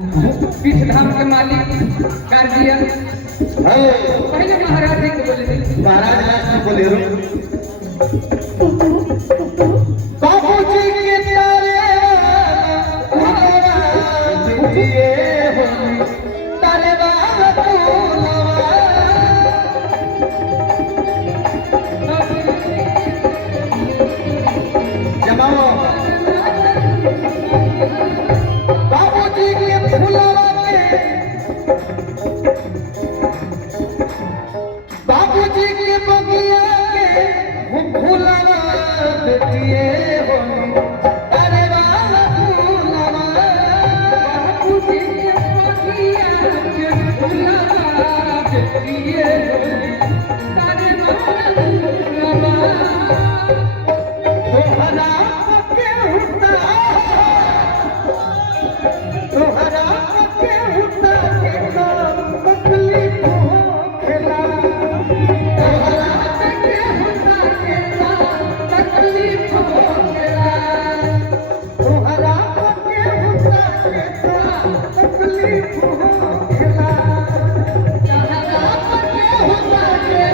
पीठ धाम के मालिक गार्जियन पहले महाराज जी को बोले थे। महाराज लास्ट में बोले बाबूजी के तारे तारे जमाओ बाबूजी के फुलवा के बाबूजी के बगिया के फुलवा बेटिए हो अरे वाला फुलवा बाबूजी के बगिया के फुलवा बेटिए हो तारे वाला तोहरा के हुता तोहरा के हुता के तकलीफ हो खेला तोहरा के होता के तकलीफ हो गया तोहरा के हुता के तकलीफ हो खेला तोहरा के होता के